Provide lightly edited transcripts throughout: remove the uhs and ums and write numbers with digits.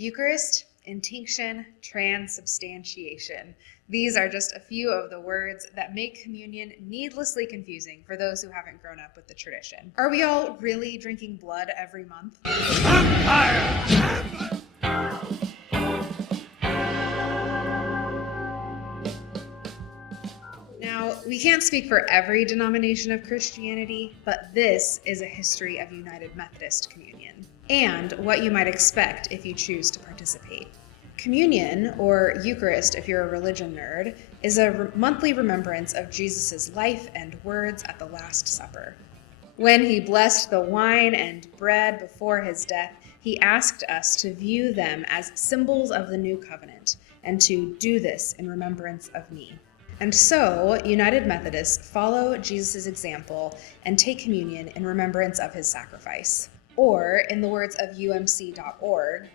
Eucharist, intinction, transubstantiation. These are just a few of the words that make communion needlessly confusing for those who haven't grown up with the tradition. Are we all really drinking blood every month? Now, we can't speak for every denomination of Christianity, but this is a history of United Methodist Communion, and what you might expect if you choose to participate. Communion, or Eucharist if you're a religion nerd, is a monthly remembrance of Jesus' life and words at the Last Supper. When he blessed the wine and bread before his death, he asked us to view them as symbols of the new covenant, and to do this in remembrance of me. And so, United Methodists follow Jesus' example and take communion in remembrance of his sacrifice. Or, in the words of umc.org,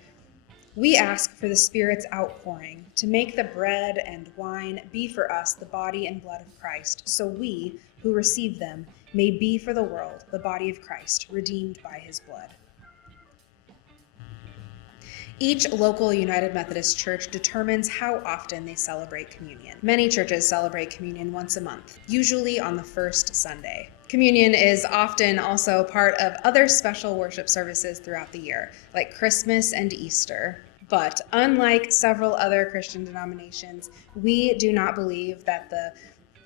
we ask for the Spirit's outpouring to make the bread and wine be for us the body and blood of Christ, so we, who receive them, may be for the world the body of Christ, redeemed by his blood. Each local United Methodist church determines how often they celebrate communion. Many churches celebrate communion once a month, usually on the first Sunday. Communion is often also part of other special worship services throughout the year, like Christmas and Easter. But unlike several other Christian denominations, we do not believe that the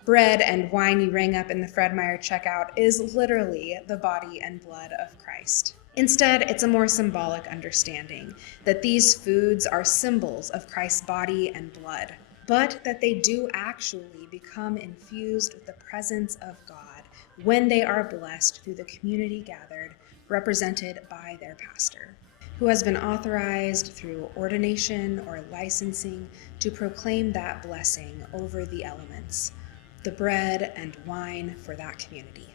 bread and wine you rang up in the Fred Meyer checkout is literally the body and blood of Christ. Instead, it's a more symbolic understanding that these foods are symbols of Christ's body and blood, but that they do actually become infused with the presence of God when they are blessed through the community gathered, represented by their pastor, who has been authorized through ordination or licensing to proclaim that blessing over the elements, the bread and wine for that community.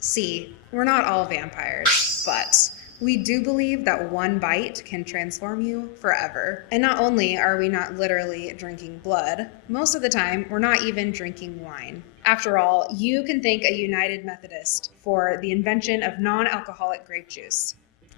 See, we're not all vampires, but we do believe that one bite can transform you forever. And not only are we not literally drinking blood, most of the time we're not even drinking wine. After all, you can thank a United Methodist for the invention of non-alcoholic grape juice.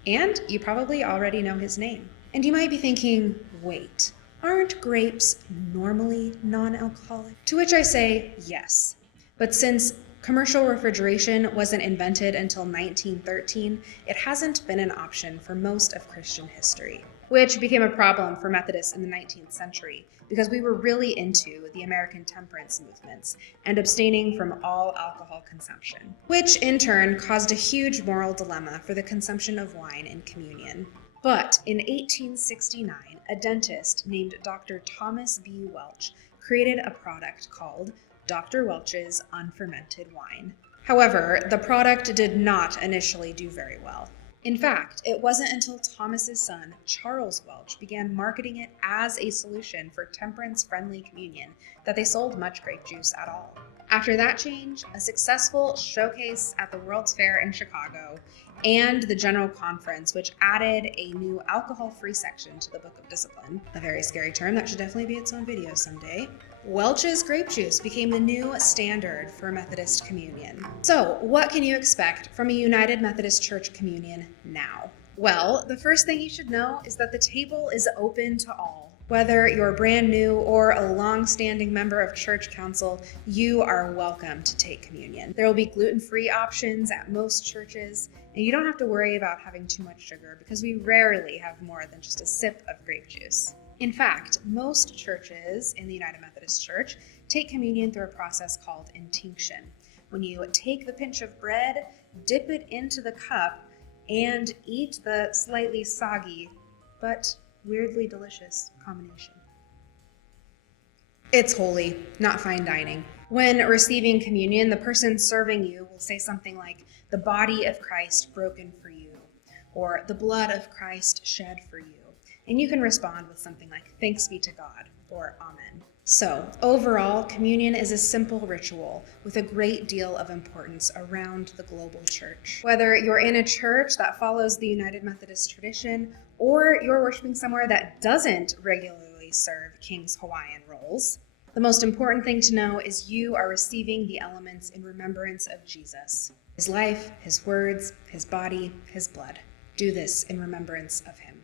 And you probably already know his name. And you might be thinking, wait, aren't grapes normally non-alcoholic? To which I say, yes. But since commercial refrigeration wasn't invented until 1913, it hasn't been an option for most of Christian history, which became a problem for Methodists in the 19th century because we were really into the American temperance movements and abstaining from all alcohol consumption, which in turn caused a huge moral dilemma for the consumption of wine in communion. But in 1869, a dentist named Dr. Thomas B. Welch created a product called Dr. Welch's unfermented wine. However, the product did not initially do very well. In fact, it wasn't until Thomas's son, Charles Welch, began marketing it as a solution for temperance-friendly communion that they sold much grape juice at all. After that change, a successful showcase at the World's Fair in Chicago, and the General Conference, which added a new alcohol-free section to the Book of Discipline, a very scary term that should definitely be its own video someday, Welch's grape juice became the new standard for Methodist communion. So, what can you expect from a United Methodist Church communion now? Well, the first thing you should know is that the table is open to all. Whether you're brand new or a long-standing member of church council, you are welcome to take communion. There will be gluten-free options at most churches, and you don't have to worry about having too much sugar because we rarely have more than just a sip of grape juice. In fact, most churches in the United Methodist Church take communion through a process called intinction, when you take the pinch of bread, dip it into the cup, and eat the slightly soggy but weirdly delicious combination. It's holy, not fine dining. When receiving communion, the person serving you will say something like, "The body of Christ broken for you," or "The blood of Christ shed for you." And you can respond with something like, "Thanks be to God," or "Amen." So, overall, communion is a simple ritual with a great deal of importance around the global church. Whether you're in a church that follows the United Methodist tradition, or you're worshiping somewhere that doesn't regularly serve King's Hawaiian rolls, the most important thing to know is you are receiving the elements in remembrance of Jesus, his life, his words, his body, his blood. Do this in remembrance of him.